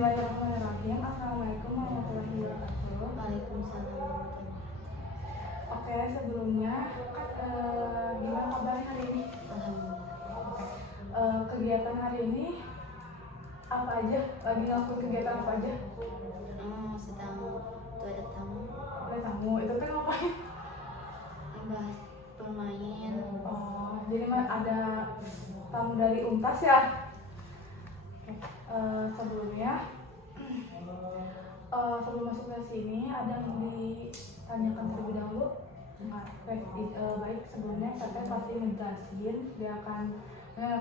Bismillahirrahmanirrahim. Assalamualaikum warahmatullahi wabarakatuh. Waalaikumsalam warahmatullahi Oke, sebelumnya gimana kabarnya hari ini? Alhamdulillah. Kegiatan hari ini apa aja? Lagi ngelakuin kegiatan apa aja? Sedang tuh ada tamu Ada tamu, itu kan ngapain? membahas bermain. Oh, jadi ada tamu dari Untas ya? Sebelumnya sebelum masuk ke sini ada yang ditanyakan terlebih dahulu. Baik, sebelumnya saya pasti ngejelasin, dia akan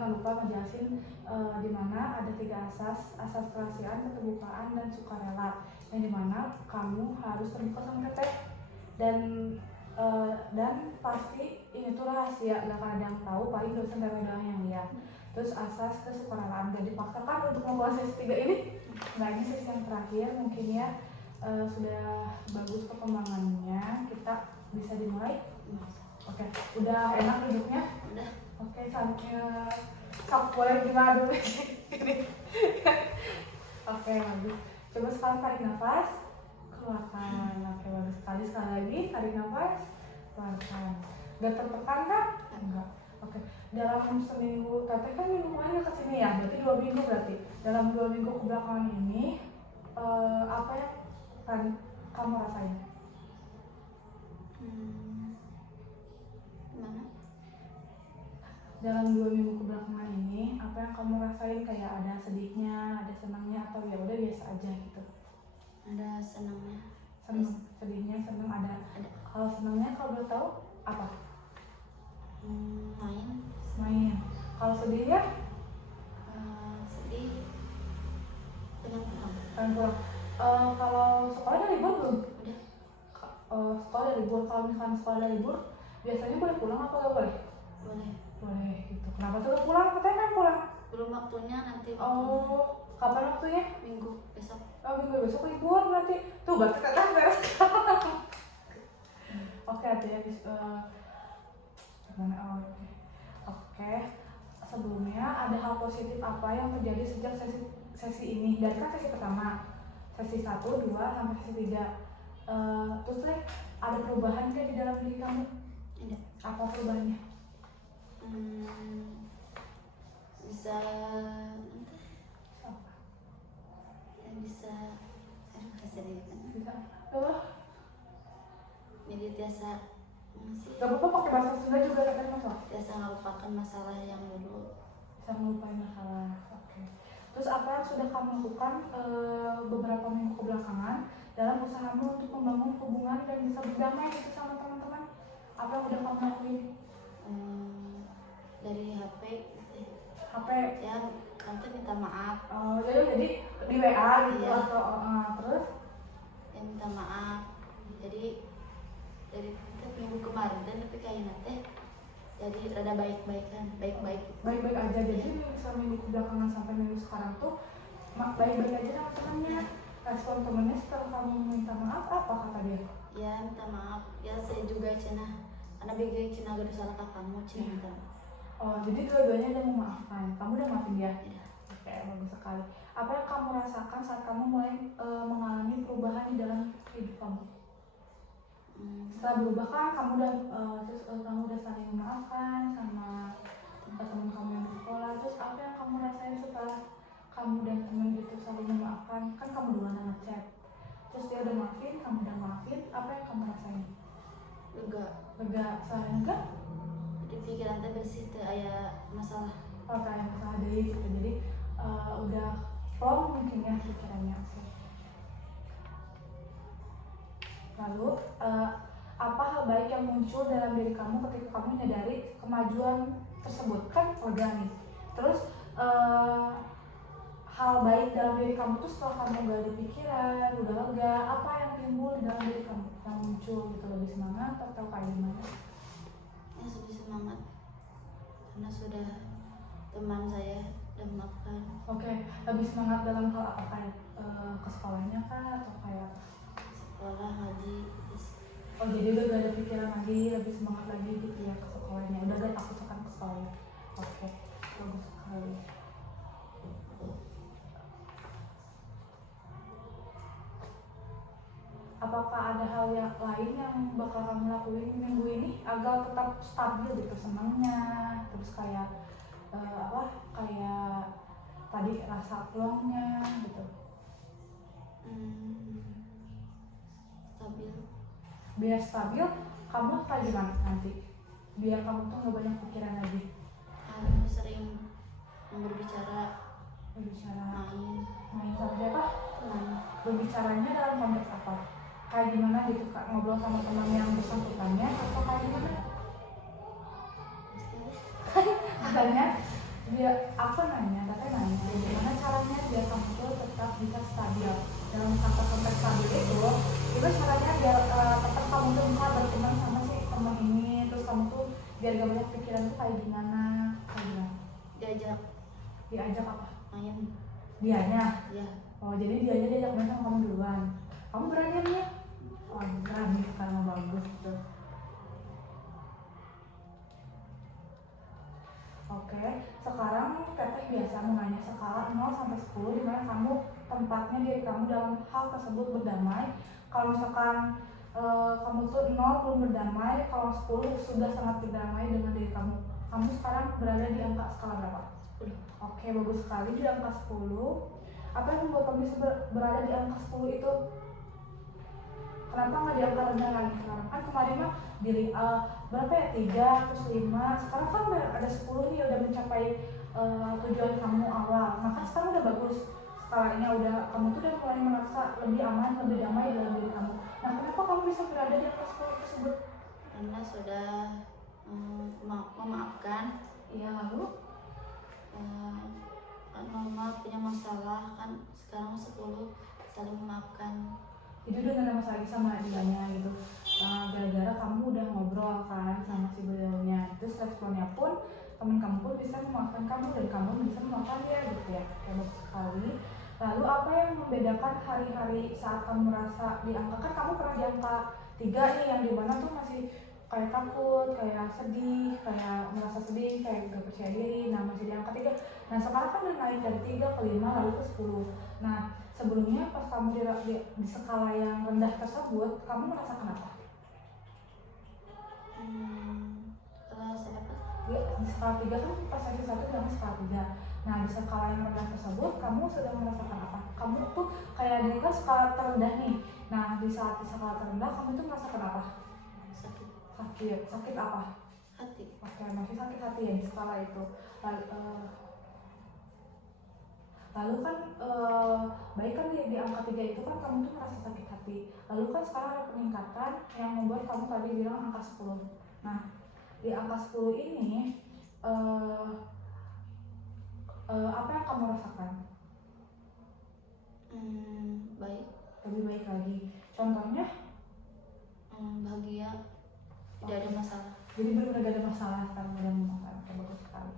lupa ngejelasin di mana ada 3 asas kerahasiaan, keterbukaan, dan sukarela, yang dimana kamu harus terbuka sama teteh dan pasti ini tuh rahasia, gak akan ada yang tahu, paling dosen dan yang lihat. Terus asas kesukarelaan, gak dipaksakan untuk membuat sesi 3 ini. Nah, ini sesi yang terakhir mungkin ya. Sudah bagus perkembangannya, kita bisa dimulai. Oke, udah enak duduknya? Udah. Oke, boleh gimana dulu ini. Oke, bagus. Coba sekarang tarik nafas, keluarkan. Oke, bagus sekali lagi, tarik nafas, keluarkan. Gak tertekan kan? Enggak. Oke, dalam seminggu, tapi kan minggu kemarin ke sini ya, berarti 2 minggu berarti. Dalam 2 minggu kebelakangan ini, apa yang kan kamu rasain? Gimana? Dalam 2 minggu kebelakangan ini, apa yang kamu rasain? Kayak ada sedihnya, ada senangnya, atau ya udah biasa aja gitu? Ada senangnya. Senang, sedihnya, senang ada. Kalau senangnya, kalau boleh tahu apa? Main. Kalau sedihnya? Sedih pengen pulang. Pengen pulang. Kalau sekolah ada libur belum? Udah. Sekolah ada libur. Kalau misalkan sekolah ada libur, biasanya boleh pulang apa nggak boleh? Boleh. Boleh gitu. Kenapa tuh nggak pulang? Katanya kan pulang. Belum waktunya, nanti Oh, kapan waktunya? minggu besok. Oh, minggu besok libur berarti. Tuh berarti kan beres. Oke, ada ya. Oke. Sebelumnya ada hal positif apa yang terjadi sejak sesi ini? Dari kan sesi pertama, sesi 1, 2, sampai sesi 3. Terus ada perubahan nggak di dalam diri kamu? Ada. Apa perubahannya? Bisa Bisa. Loh, jadi biasa masih gak apa-apa pakai bahasa Sunda juga katanya Mas. biasa melupakan masalah yang dulu. Bisa melupain masalah. Oke. Terus apa yang sudah kamu lakukan beberapa minggu kebelakangan dalam usahamu untuk membangun hubungan dan bisa berdamai gitu sama teman-teman? Apa yang udah kamu lakuin? Dari HP HP ya, tante minta maaf. Jadi di WA gitu Iya. atau terus? Ya minta maaf. Jadi dari minggu kemarin dan tapi kayaknya teh jadi rada baik-baik gitu. Baik-baik aja. Jadi selama minggu kebelakangan sampai minggu sekarang tuh baik-baik aja sama temannya. Respon temennya setelah kamu minta maaf apa kata dia? Ya minta maaf. Ya saya juga cenah. Karena bega cenah gak salah ke kamu cenah minta maaf. Oh, jadi dua-duanya udah memaafkan. Kamu udah maafin dia? Ya. Oke, bagus sekali. Apa yang kamu rasakan saat kamu mulai mengalami perubahan di dalam hidup kamu? Setelah berubah kan kamu udah kamu udah saling memaafkan sama teman kamu yang di sekolah. Terus apa yang kamu rasain setelah kamu dan teman itu saling memaafkan? Kan kamu duluan yang ngechat. Terus dia udah maafin, kamu udah maafin. Apa yang kamu rasain? Lega, selain enggak? Di pikiran teh bersih teh aya masalah. Oh, kayak masalah deh gitu. Jadi udah plong mungkin ya pikirannya. Oke. Lalu apa hal baik yang muncul dalam diri kamu ketika kamu menyadari kemajuan tersebut? Kan lega nih. Terus hal baik dalam diri kamu tuh setelah kamu gak ada pikiran, udah lega, apa yang timbul di dalam diri kamu? Yang muncul gitu, lebih semangat atau kayak gimana? Ya lebih semangat karena sudah teman saya udah memaafkan. Oke, lebih semangat dalam hal apa, kayak ke sekolahnya kah atau kayak Sekolah ngaji terus. oh jadi udah gak ada pikiran lagi, lebih semangat lagi gitu ya ke sekolahnya, udah gak takut akan ke sekolahnya. Oke, bagus sekali. apakah ada hal yang lain yang bakal kamu lakuin minggu ini agar tetap stabil gitu senangnya, terus kayak kayak tadi rasa plongnya gitu. Stabil. Biar stabil, kamu kayak gimana nanti? Biar kamu tuh nggak banyak pikiran lagi. Harus sering berbicara, Main sama siapa? Berbicaranya dalam konteks apa? Kayak gimana gitu kak, ngobrol sama teman yang bersangkutannya atau kayak gimana? Katanya biar apa nanya, gimana caranya biar kamu tuh tetap bisa stabil dalam kata konteks stabil itu caranya biar tetap kamu tuh bisa berteman sama si teman ini, terus kamu tuh biar gak banyak pikiran tuh kayak gimana? Diajak apa? Main. Dianya? Ya. Oh jadi dianya diajak main sama kamu duluan. Kamu berani ya? Oh berani karena bagus gitu. Oke, sekarang Teteh biasa menanya skala 0 sampai 10 di mana kamu tempatnya diri kamu dalam hal tersebut berdamai. Kalau misalkan kamu tuh 0 belum berdamai, kalau 10 sudah sangat berdamai dengan diri kamu. Kamu sekarang berada di angka skala berapa? 10. Oke, bagus sekali di angka 10. Apa yang membuat kamu bisa berada di angka 10 itu? Kenapa nggak di angka rendah lagi sekarang? Kan kemarin mah berapa ya? 3, terus 5. Sekarang kan udah ada 10 nih, udah mencapai tujuan kamu awal. Maka sekarang udah bagus. Skalanya udah, kamu tuh udah mulai merasa lebih aman, lebih damai dalam diri kamu. Nah, kenapa kamu bisa berada di angka 10 tersebut? Karena sudah memaafkan. Iya, lalu? Kan mama punya masalah, kan sekarang 10 saling memaafkan. Jadi udah gak ada masalah sama dianya gitu. Gara-gara kamu udah ngobrol kan sama si beliaunya, terus responnya pun teman kamu pun bisa memaafkan kamu dan kamu bisa memaafkan dia gitu ya. Hebat sekali. Lalu apa yang membedakan hari-hari saat kamu merasa di angka, kan kamu pernah di angka 3 nih yang dimana tuh masih kayak takut, kayak sedih, kayak merasa sedih, kayak gak percaya diri, nah masih di angka 3. Nah sekarang kan udah naik dari 3 ke 5 lalu ke 10. Nah sebelumnya pas kamu di skala yang rendah tersebut, kamu merasakan apa? Kelas apa? Ya, di skala 3 kan pas lagi 1 dengan skala 3. Nah di skala yang rendah tersebut, kamu sedang merasakan apa? Kamu tuh kayak di kan skala terendah nih. Nah di saat di skala terendah, kamu tuh merasakan apa? Sakit apa? Hati. Oke, masih sakit hati ya di skala itu. Lalu kan baik kan di angka 3 itu kan kamu tuh merasa sakit hati. Lalu kan sekarang ada peningkatan yang membuat kamu tadi bilang angka 10. Nah di angka 10 ini apa yang kamu rasakan? Baik. Lebih baik lagi. Contohnya? Bahagia. Tidak ada masalah. Jadi benar-benar gak ada masalah sekarang, udah memaafkan. Bagus sekali.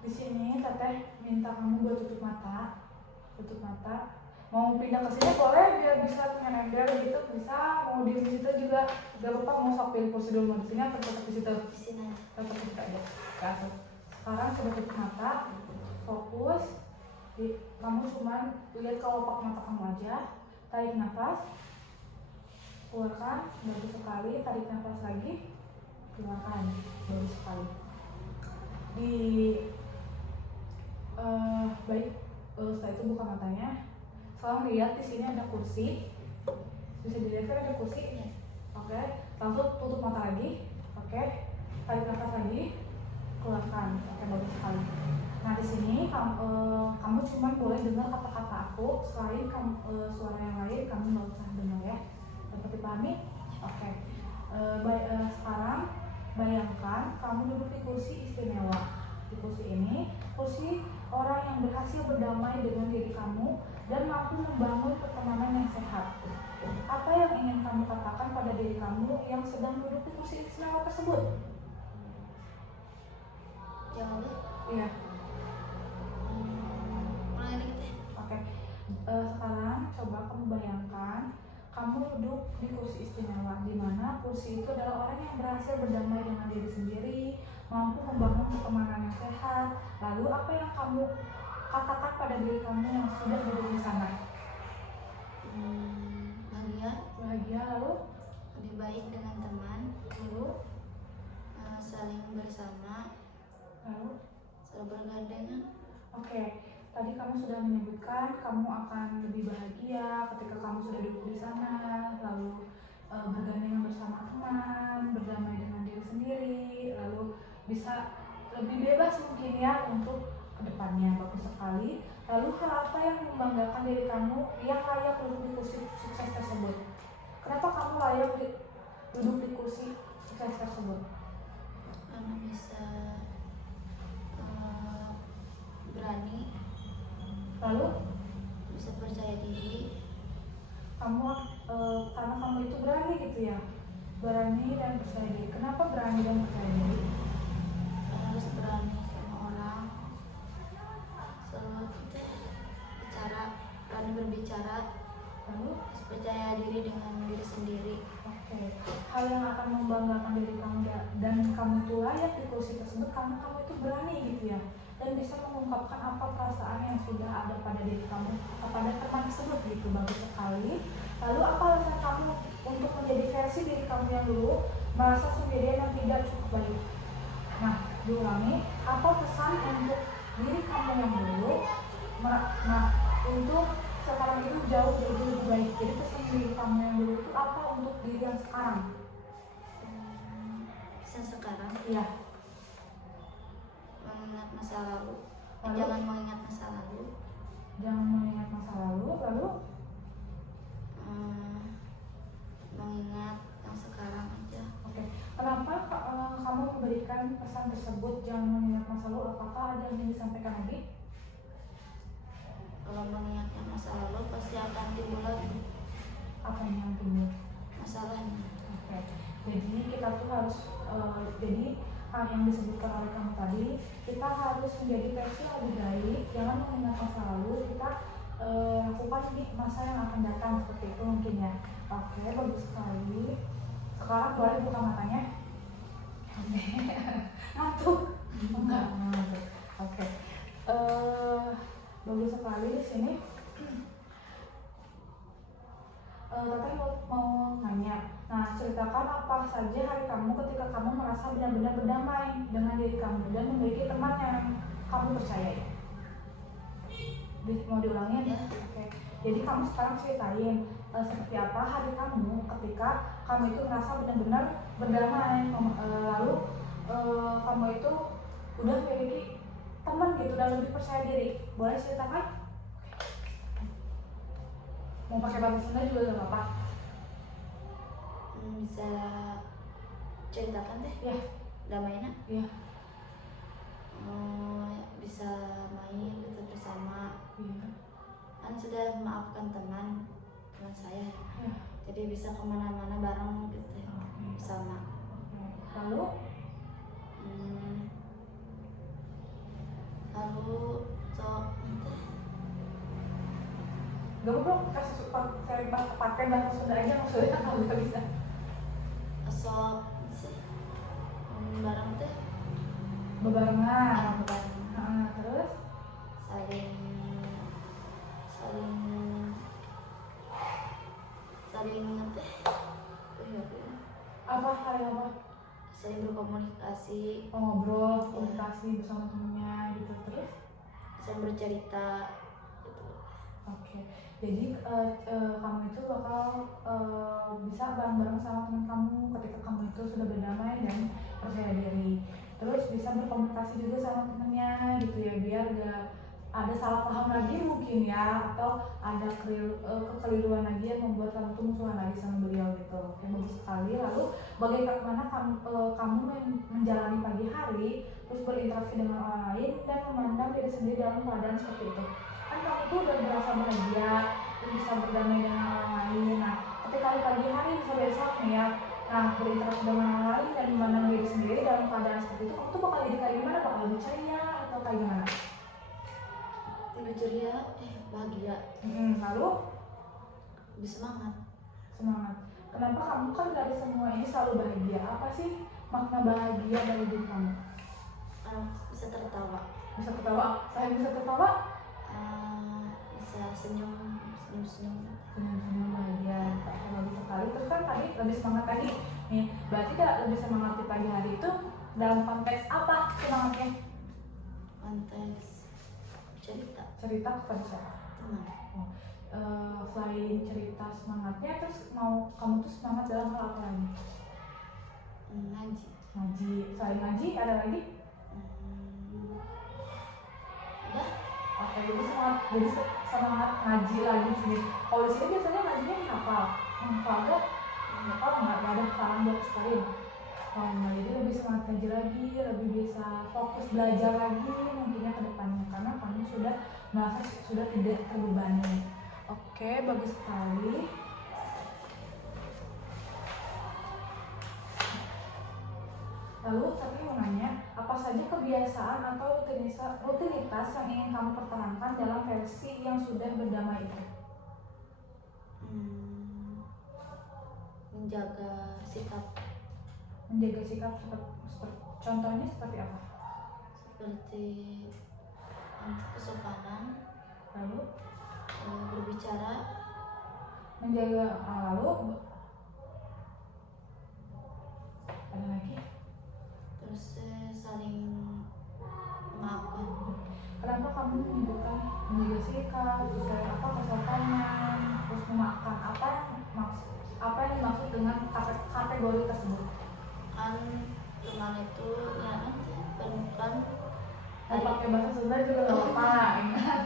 Di sini Teteh minta kamu buat tutup mata. Mau pindah ke sini boleh biar bisa punya nempel gitu, bisa. Mau di situ juga gak apa-apa, mau sok pilih kursi dulu di sini atau tetap di situ. Di sini. Tetap di situ aja. Sekarang coba tutup mata, fokus. Kamu cuman lihat kelopak mata kamu aja. Tarik nafas, keluarkan, bagus sekali. Tarik nafas lagi, keluarkan, bagus sekali. Baik, setelah itu buka matanya. Sekarang lihat di sini ada kursi, bisa dilihat kan ada kursi. Oke, langsung tutup mata lagi. Oke, tarik nafas lagi, keluarkan. Oke, bagus sekali. Nah di sini kamu cuma boleh dengar kata-kata aku, selain suara yang lain kamu nggak usah dengar ya. Dapat dipahami? Oke. Sekarang bayangkan kamu duduk di kursi istimewa. Di kursi ini, kursi orang yang berhasil berdamai dengan diri kamu dan mampu membangun pertemanan yang sehat. Apa yang ingin kamu katakan pada diri kamu yang sedang duduk di kursi istimewa tersebut? Jangan deh. Iya. Ulangi lagi teh. Oke. Sekarang coba kamu bayangkan kamu duduk di kursi istimewa, di mana kursi itu adalah orang yang berhasil berdamai dengan diri sendiri, mampu membangun pertemanan yang sehat. Lalu apa yang kamu katakan pada diri kamu yang sudah duduk di sana? Bahagia, lalu lebih baik dengan teman, lalu saling bersama, lalu selalu bergandengan. Oke, tadi kamu sudah menyebutkan kamu akan lebih bahagia ketika kamu sudah duduk di sana, lalu bergandengan bersama teman, berdamai dengan diri sendiri, lalu bisa lebih bebas mungkin ya untuk kedepannya. Bagus sekali. Lalu hal apa yang membanggakan diri kamu yang layak duduk di kursi sukses tersebut? Kenapa kamu layak duduk di kursi sukses tersebut? Karena bisa berani, Lalu bisa percaya diri, kamu karena kamu itu berani gitu ya, berani dan percaya diri. Kenapa berani dan percaya diri? harus berani sama orang, selalu bicara, berani berbicara, Lalu harus percaya diri dengan diri sendiri. oke, hal yang akan membanggakan diri kamu dan kamu itu layak di kursi tersebut karena kamu itu berani gitu ya, dan bisa mengungkapkan apa perasaan yang sudah ada pada diri kamu kepada teman tersebut gitu. Bagus sekali. Lalu apa alasan kamu untuk menjadi versi diri kamu yang dulu merasa sendirian yang tidak cukup baik? Nah, diulangi, apa pesan untuk diri kamu yang dulu nah untuk sekarang itu jauh lebih baik? Jadi pesan diri kamu yang dulu itu apa untuk diri yang sekarang? Pesan sekarang, Iya. mengingat masa lalu, Lalu? jangan mengingat masa lalu, Jangan mengingat masa lalu. Lalu mengingat yang sekarang aja. oke, kenapa kamu memberikan pesan tersebut jangan mengingat masa lalu? Apakah ada yang ingin disampaikan lagi? Kalau mengingat yang masa lalu pasti akan timbul lagi Apa yang timbul? masalahnya. Oke, jadi kita tuh harus jadi hal yang disebutkan oleh kamu tadi, kita harus menjadi versi yang lebih baik, jangan mengingat masa lalu, kita lakukan di masa yang akan datang, seperti itu mungkin ya. Oke, bagus sekali. Sekarang boleh buka matanya. Oke. Ngantuk? Enggak ngantuk. Oke. Bagus sekali di sini. Teteh mau nanya, nah ceritakan apa saja hari kamu ketika kamu merasa benar-benar berdamai dengan diri kamu dan memiliki teman yang kamu percayai. Mau diulangi? Ya. Oke. Jadi kamu sekarang ceritain seperti apa hari kamu ketika kamu itu merasa benar-benar berdamai, lalu kamu itu udah memiliki teman gitu dan lebih percaya diri. Boleh ceritakan? Mau pakai bahasa Sunda juga gak apa-apa. Bisa ceritakan deh. Ya. Damainya. Iya. Bisa main gitu bersama. Iya. Kan sudah memaafkan teman saya. Ya. Jadi bisa kemana-mana bareng gitu ya, Oke. bersama. Lalu Lalu gak apa-apa, kasih support saya pakai bahasa Sunda aja maksudnya kalau nggak bisa. sok sih bareng teh Bebarengan. bareng Terus saling teh apa hal yang apa? saling berkomunikasi, Ngobrol, komunikasi bersama temennya gitu. Terus saling bercerita gitu. oke. Jadi kamu itu bakal bisa bareng-bareng sama teman kamu ketika kamu itu sudah berdamai dan percaya diri. Terus bisa berkomunikasi juga sama temennya gitu ya, biar gak ada salah paham lagi mungkin ya, atau ada kekeliruan lagi yang membuat kamu tuh musuhan lagi sama beliau gitu. Oke, bagus sekali. Lalu bagaimana kamu menjalani pagi hari, terus berinteraksi dengan orang lain dan memandang diri sendiri dalam keadaan seperti itu? Kan kamu tuh udah merasa bahagia, bisa berdamai dengan orang lain. Nah, ketika di pagi hari bisa besok nih ya, nah berinteraksi dengan orang lain dan memandang diri sendiri dalam keadaan seperti itu, kamu tuh bakal jadi kayak gimana? Bakal lebih ceria atau kayak gimana? Lebih ceria, bahagia, Lalu lebih semangat. semangat. Kenapa kamu kan dari semua ini selalu bahagia? Apa sih makna bahagia dari diri kamu? Bisa tertawa, Bisa ketawa, saya bisa ketawa. bisa senyum senyum-senyum. Senyum-senyum bahagia, bagus sekali. Terus kan tadi lebih semangat tadi nih, berarti tidak lebih semangat di pagi hari itu dalam konteks apa semangatnya? Konteks cerita Cerita kepada siapa? teman. Selain cerita semangatnya, terus mau kamu tuh semangat dalam hal apa lagi? Ngaji. Ngaji. Selain ngaji ada lagi? Udah. Oke, jadi semangat ngaji lagi sini. Kalau di sini biasanya ngajinya dihafal. Hafal gak? Oh nggak ada hafalan buat sekali. Oh nggak, jadi lebih semangat ngaji lagi, lebih bisa fokus belajar lagi mungkinnya ke depannya karena kamu sudah merasa sudah tidak terbebani. Oke, bagus sekali. Lalu tapi mau nanya, apa saja kebiasaan atau rutinitas yang ingin kamu pertahankan dalam versi yang sudah berdamai itu? Menjaga sikap. Menjaga sikap contohnya seperti apa? Seperti kesopanan, Lalu berbicara, menjaga lalu ada lagi? terus saling memaafkan. Kenapa kamu menyebutkan menjaga sikap, kayak apa kesopanan, terus memaafkan, apa yang dimaksud dengan kategori tersebut? Kan teman itu ya nanti permukaan Mau pakai bahasa Sunda juga nggak apa-apa, ingat.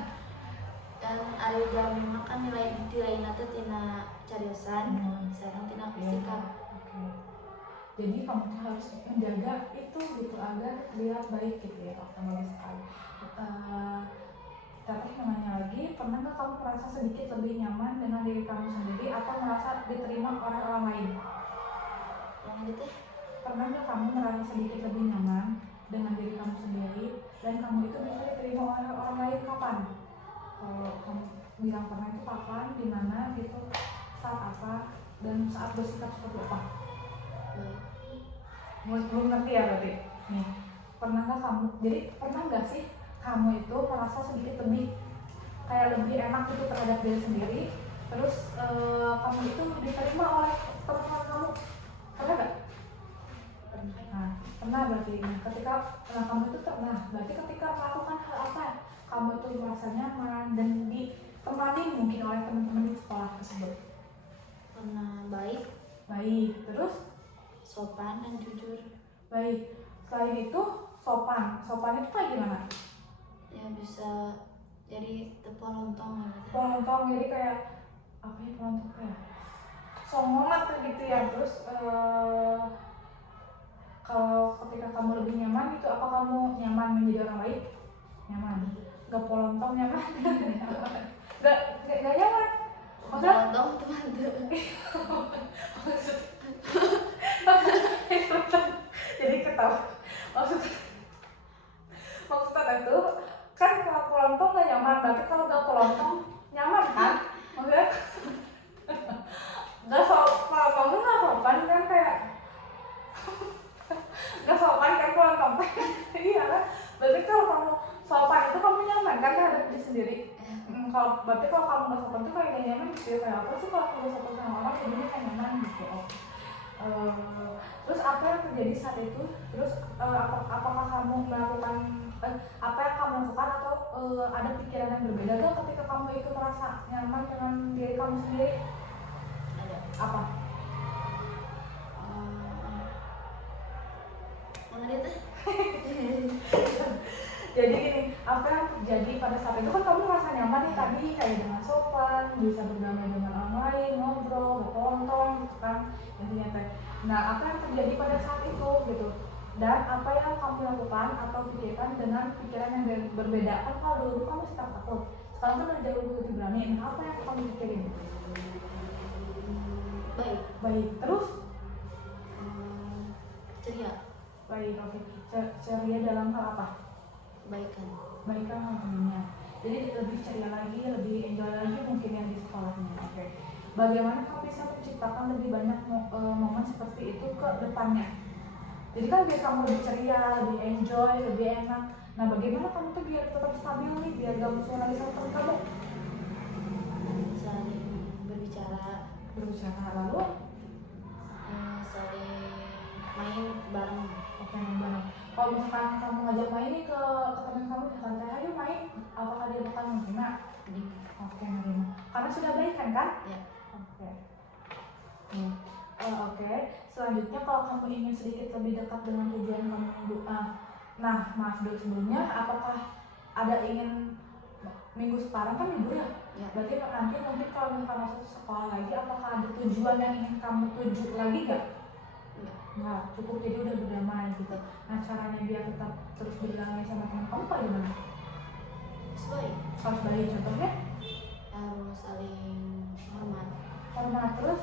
dan ada jam makan nilai nanti tina cariosan, sekarang tina sikap. Oke. Jadi kamu tuh harus menjaga itu gitu agar terlihat baik gitu ya. Oke, bagus sekali. Tapi mau nanya lagi, pernah nggak kamu merasa sedikit lebih nyaman dengan diri kamu sendiri atau merasa diterima oleh orang lain? Yang itu Pernah nggak kamu merasa sedikit lebih nyaman dengan diri kamu sendiri dan kamu itu bisa diterima oleh orang lain kapan? Kalau kamu bilang pernah itu kapan, di mana gitu, saat apa, dan saat bersikap seperti apa? baik. Belum ngerti ya berarti? Nih, pernah nggak kamu, jadi pernah nggak sih kamu itu merasa sedikit lebih kayak lebih enak gitu terhadap diri sendiri, terus kamu itu diterima oleh teman-teman kamu? Pernah nggak? Nah, pernah berarti. Nah, kamu itu pernah, berarti ketika melakukan hal apa kamu itu merasa nyaman dan ditemani mungkin oleh teman-teman di sekolah tersebut. Pernah baik, Terus sopan dan jujur. baik. Selain itu sopan itu kayak gimana? Ya bisa jadi tepolontong gitu. Pelontong, jadi kayak apa ya pelontong, kayak songomat gitu ya. Terus kalau ketika kamu lebih nyaman itu, apa kamu nyaman menjadi orang baik? Nyaman. Gak polontong nyaman? Gak nyaman. Maksudnya Tepolontong teman-teman. jadi ketawa. Maksudnya itu kan kalau polontong gak nyaman, berarti kalau gak polontong nyaman kan? Maksudnya polontong tuh gak sopan kan, kayak gak sopan kan polontong. Iya kan? Berarti kalau kamu sopan itu kamu nyaman kan terhadap diri sendiri. Berarti kalau kamu gak sopan tuh kayak gak nyaman gitu ya. Kayak apa sih kalau kamu sopan sama orang jadinya kayak nyaman gitu. Terus apa yang terjadi saat itu? Terus apakah kamu melakukan apa yang kamu lakukan atau ada pikiran yang berbeda gak ketika kamu itu merasa nyaman dengan diri kamu sendiri? Ada. Apa? Mana dia tuh? Jadi gini, apa yang terjadi pada saat itu kan kamu merasa nyaman nih tadi kayak dengan sopan, bisa berdamai dengan orang lain, ngobrol, bertonton gitu kan, intinya teh. Nah, apa yang terjadi pada saat itu gitu? Dan apa yang kamu lakukan atau pikirkan dengan pikiran yang berbeda? Kan kalau dulu kamu suka takut, sekarang kan udah jauh lebih berani. Nah, apa yang kamu pikirin? Baik. Terus? Ceria. Baik, oke. Ceria dalam hal apa? Kebaikan. Alhamdulillah. Jadi lebih ceria lagi, lebih enjoy lagi mungkin yang di sekolahnya. Oke. Bagaimana kamu bisa menciptakan lebih banyak momen seperti itu ke depannya? Jadi kan biar kamu lebih ceria, lebih enjoy, lebih enak. Nah, bagaimana kamu tuh biar tetap stabil nih, biar gak musuh lagi sama temen kamu? Saling berbicara lalu saling main bareng. oke main bareng. Kalau misalkan kamu ngajak main nih ke teman kamu misalkan teh ayo main, apakah dia bakal menerima? Oke menerima karena sudah baik kan Ya. oke. Oke, selanjutnya kalau kamu ingin sedikit lebih dekat dengan tujuan kamu minggu, nah maaf dulu sebelumnya, apakah ada ingin minggu sekarang kan libur ya? Ya. Berarti nanti mungkin kalau misalkan masuk sekolah lagi, apakah ada tujuan yang ingin kamu tuju lagi gak? Ya. Nggak, cukup jadi udah berdamai gitu. Nah caranya biar tetap terus berdamai sama teman kamu apa gimana? Sesuai. Harus baik contohnya? Harus saling Hormat terus?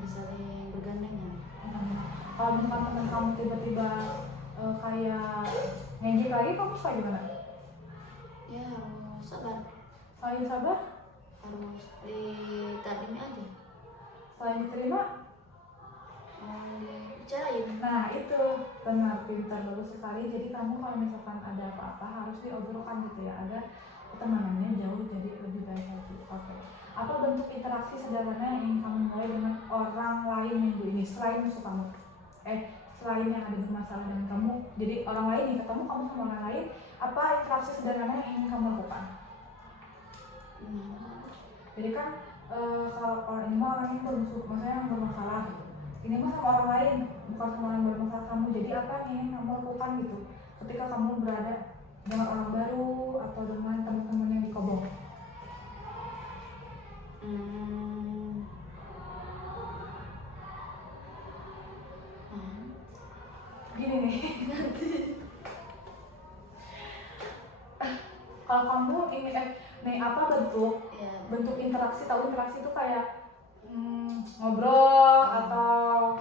harus saling bergandengan. Kalau misalkan teman kamu tiba-tiba kayak ngejek lagi, kamu suka gimana? Ya harus sabar, Saling sabar? harus diterima aja, Selain diterima? dibicarain. Nah itu benar, pintar, bagus sekali. Jadi kamu kalau misalkan ada apa-apa harus diobrolkan gitu ya, agar pertemanannya jauh jadi lebih baik lagi. Oke. Apa bentuk interaksi sederhana yang ingin kamu mulai dengan orang lain minggu ini selain musuh kamu? Selain yang ada bermasalah dengan kamu, jadi orang lain yang ketemu kamu sama orang lain, apa interaksi sederhana yang ingin kamu lakukan? Jadi kan kalau orang ini mah orang yang bermusuh, maksudnya yang bermasalah. Ini mah sama orang lain, bukan sama orang yang bermasalah kamu. Jadi apa yang ingin kamu lakukan gitu ketika kamu berada dengan orang baru atau dengan teman-teman yang di Kobong? Gini nih. Kalau kamu ini nih apa bentuk interaksi, tahu interaksi itu kayak ngobrol atau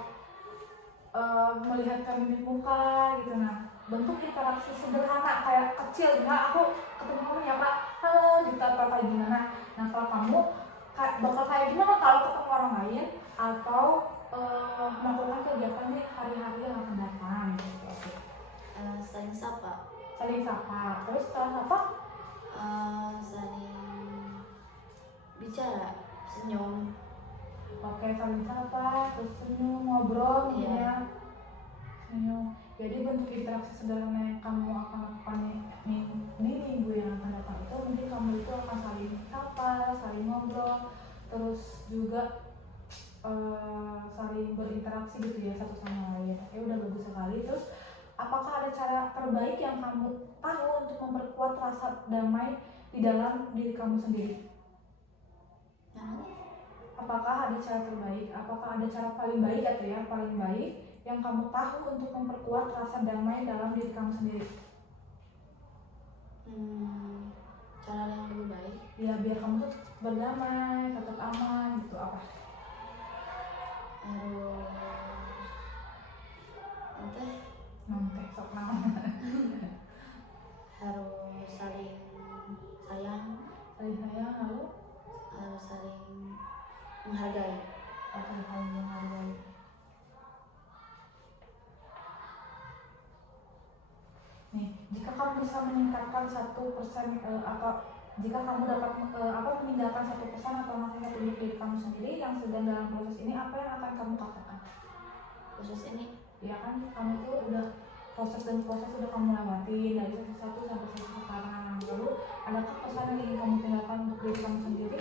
melihat kami di muka gitu. Nah bentuk interaksi sederhana kayak kecil, nggak aku ketemu kamu nyapa halo gitu atau kayak gimana. Nah kalau kamu bakal kayak gimana kalau ketemu orang lain atau melakukan kegiatan di hari-hari yang akan datang gitu. Saling sapa. Saling sapa, terus setelah sapa Saling bicara, senyum. oke, saling sapa, terus senyum, ngobrol gitu ya. Senyum. Jadi bentuk interaksi sederhana yang kamu akan lakukan di minggu yang akan datang itu mungkin kamu itu akan saling sapa, saling ngobrol, terus juga saling berinteraksi gitu ya satu sama lain. Ya udah bagus sekali. Terus apakah ada cara terbaik yang kamu tahu untuk memperkuat rasa damai di dalam diri kamu sendiri? Apakah ada cara terbaik? Apakah ada cara paling baik atau ya paling baik yang kamu tahu untuk memperkuat rasa damai dalam diri kamu sendiri? Cara yang lebih baik? Ya biar kamu tuh berdamai, tetap aman gitu apa? Harus sok naon. harus saling sayang, Lalu harus saling menghargai. saling menghargai. Nih, jika kamu bisa meningkatkan 1% atau jika kamu dapat meninggalkan 1% atau nasihat untuk diri kamu sendiri yang sedang dalam proses ini, apa yang akan kamu katakan? Proses ini? Ya kan, kamu tuh udah proses udah kamu lewati dari sesi 1 sampai sesi sekarang. Lalu adakah pesan yang ingin kamu tinggalkan untuk diri kamu sendiri?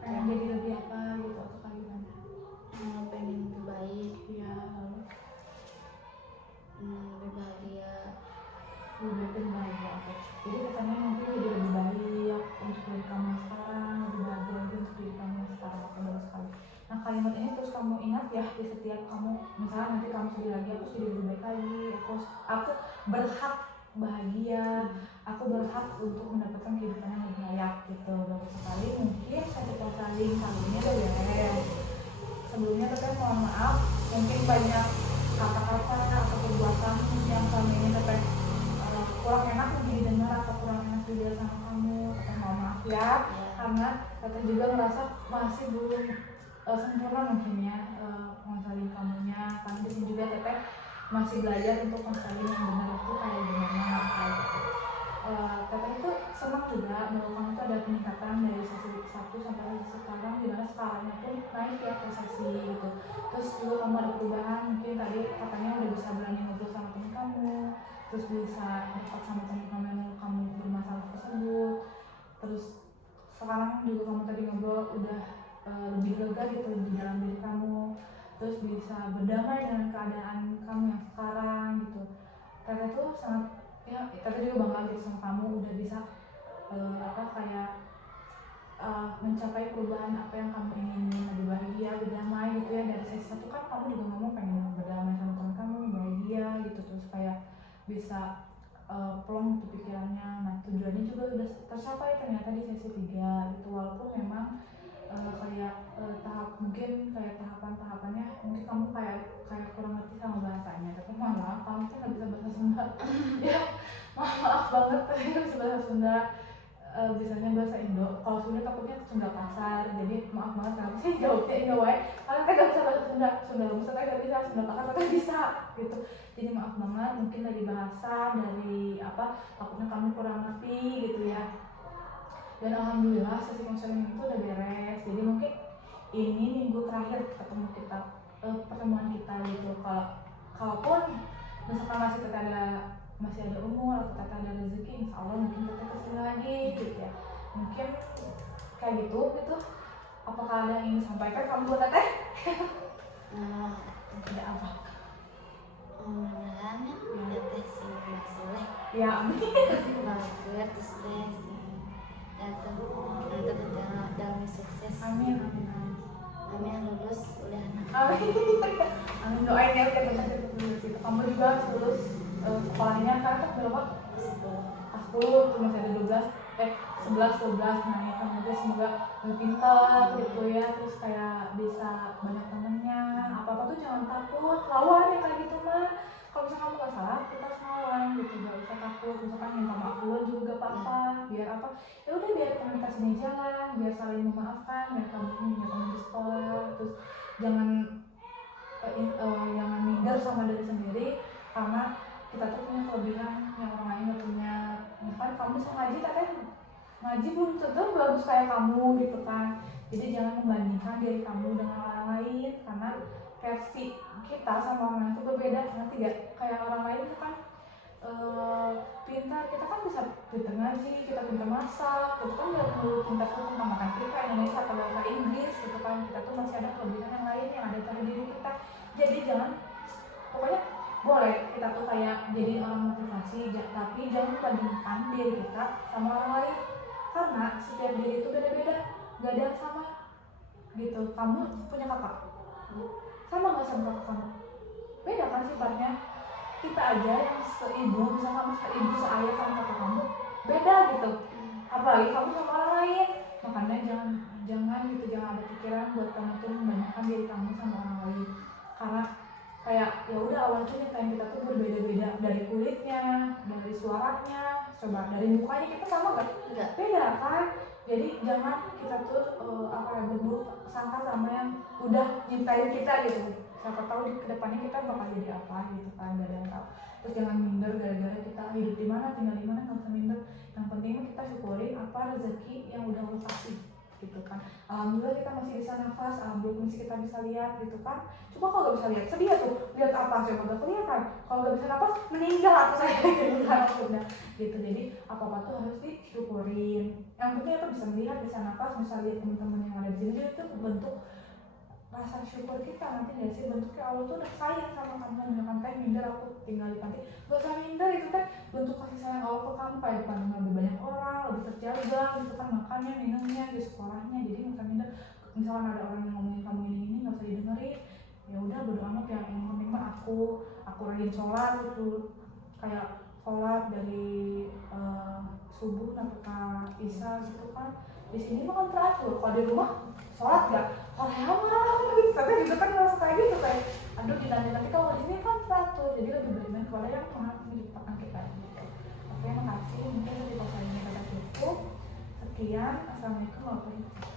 Pengen jadi lebih apa gitu atau kayak gimana? Pengen lebih baik, Ya, lalu lebih bahagia. lebih baik ya. Jadi kesannya mungkin jadi lebih baik untuk diri kamu yang sekarang, lebih bahagia lagi untuk diri kamu yang sekarang. Oke, bagus sekali. Nah kalimat ini terus kamu ingat ya di setiap kamu, misalnya nanti kamu sedih lagi, aku sudah lebih baik lagi, aku berhak bahagia, aku berhak untuk mendapatkan kehidupan yang lebih layak gitu. Bagus sekali. Mungkin satu saling kali ini udah beres. Sebelumnya teteh mohon maaf, mungkin banyak kata-kata atau perbuatan yang selama ini teteh kurang enak didengar atau kurang enak dilihat sama kamu. Teteh mohon maaf ya, karena teteh juga merasa masih belum sempurna mungkin ya konseling kamunya, karena di sini juga teteh masih belajar untuk konseling yang benar itu kayak gimana kayak gitu. teteh itu senang juga bahwa kamu tuh ada peningkatan dari sesi 1 sampai sesi sekarang, dimana skalanya pun naik ya ke sesi gitu. Terus juga kamu ada perubahan, mungkin tadi katanya udah bisa berani ngobrol sama temen kamu, terus bisa dekat sama teman-teman yang kamu bermasalah tersebut. Terus sekarang juga kamu tadi ngobrol udah lebih lega gitu di dalam diri kamu, terus bisa berdamai dengan keadaan kamu yang sekarang gitu. Teteh tuh sangat ya, teteh juga bangga gitu sama kamu udah bisa mencapai perubahan apa yang kamu inginin, lebih bahagia, berdamai gitu ya. Dari sesi 1 kan kamu juga ngomong pengen berdamai sama teman kamu, bahagia gitu, terus kayak bisa plong gitu pikirannya. Nah tujuannya juga udah tercapai ternyata di sesi 3 gitu, walaupun memang mungkin kayak tahapannya mungkin kamu kayak kurang ngerti sama bahasanya, tapi malah kamu kan nggak bisa bahasa Sunda ya, maaf banget tapi nggak bisa bahasa Sunda. Biasanya bahasa Indo, kalau Sunda takutnya Sunda kasar, jadi maaf banget kenapa sih jawabnya Indo wae, kalian kan nggak bisa bahasa Sunda Lembut kan nggak bisa, Sunda kasar kan bisa gitu. Jadi maaf banget mungkin dari bahasa, dari takutnya kamu kurang ngerti gitu ya. Dan alhamdulillah sesi konseling itu udah beres, jadi mungkin ini minggu terakhir pertemuan kita gitu. Kalaupun misalkan masih ada umur atau teteh ada rezeki, insya Allah mungkin teteh kesini lagi gitu ya. Mungkin kayak gitu. Apakah ada yang ingin disampaikan kamu buat teteh? Ada apa? Mudah-mudahan ya teteh sih masalah Ya amin. bagus terus deh dan dalam sukses. Amin. Amin lulus udah Amin doain ya biar teteh cepet lulus gitu. Kamu juga lulus sekolahnya karena kan berapa? 10 cuma ada 11-12. Nah ya kamu juga semoga lebih pintar gitu ya, terus kayak bisa banyak temennya, apa-apa tuh jangan takut, lawan ya kayak gitu mah. Kalau misalnya kamu gak salah, kita salah gitu, gak usah takut. Misalkan minta maaf dulu juga gak apa-apa, biar ya udah biar komunikasinya jalan, biar saling memaafkan, biar kamu punya teman di sekolah. Terus jangan minder sama diri sendiri, karena kita tuh punya kelebihan yang orang lain gak punya. Misalkan kamu bisa ngaji belum tentu bagus kayak kamu gitu kan. Jadi jangan membandingkan diri kamu dengan orang lain, karena versi kita sama orang lain itu berbeda. Nanti gak kayak orang lain itu kan pintar, kita kan bisa pintar ngaji, kita pintar masak, itu kan gak perlu pintar tuh tentang makan kita Indonesia atau bahasa Inggris gitu kan. Kita tuh masih ada kelebihan yang lain yang ada pada diri kita. Jadi jangan, pokoknya boleh kita tuh kayak jadi orang motivasi, tapi jangan membandingkan diri kita sama orang lain, karena setiap diri itu beda-beda, gak ada yang sama gitu. Kamu punya kakak sama gak sama kakak kamu? Beda kan sifatnya. Kita aja yang seibu, misalkan seibu seayah sama kakak kamu beda gitu, apalagi kamu sama orang lain. Makanya jangan ada pikiran buat kamu tuh membandingkan diri kamu sama orang lain, karena kayak ya udah awalnya nyiptain kita tuh berbeda-beda, dari kulitnya, dari suaranya, coba dari mukanya kita sama gak? Enggak. Beda kan. Jadi jangan kita tuh berburuk sangka sama yang udah nyiptain kita gitu. Siapa tahu di kedepannya kita bakal jadi apa gitu kan, gak ada yang tahu. Terus jangan minder gara-gara kita hidup di mana, tinggal di mana, nggak usah minder. Yang penting kita syukurin apa rezeki yang udah Allah kasih gitu kan. Alhamdulillah kita masih bisa nafas, alhamdulillah masih kita bisa lihat gitu kan. Coba kalau gak bisa lihat, sedih tuh, lihat apa coba gak kelihatan. Kalau gak bisa nafas, meninggal atau saya gitu kan, udah gitu. Jadi apa-apa tuh harus disyukurin. Yang penting itu bisa melihat, bisa nafas, bisa lihat teman-teman yang ada di sini. Itu bentuk rasa syukur kita. Nanti gak sih bentuknya Allah tuh udah sayang sama kamu. Misalkan kayak minder aku tinggal di panti, gak usah minder, itu kan bentuk kasih sayang Allah ke kamu. Kayak depan lebih banyak orang, lebih terjaga gitu kan, makannya, minumnya, di sekolahnya. Jadi gak usah minder. Misalkan ada orang yang ngomongin kamu ini gak usah didengerin. Ya udah bodo amat, yang penting mah aku rajin sholat gitu, kayak sholat dari subuh sampai ke isya gitu kan. Di sini mah kan teratur. Kalau di rumah sholat gak lama gitu, tapi juga kan ngerasa kayak gitu, kayak aduh nanti kalau di sini kan teratur, jadi lebih beriman kepada yang Maha menciptakan kita gitu. Oke, makasih, mungkin dari pasal ini kata cukup. Sekian, assalamualaikum warahmatullahi wabarakatuh.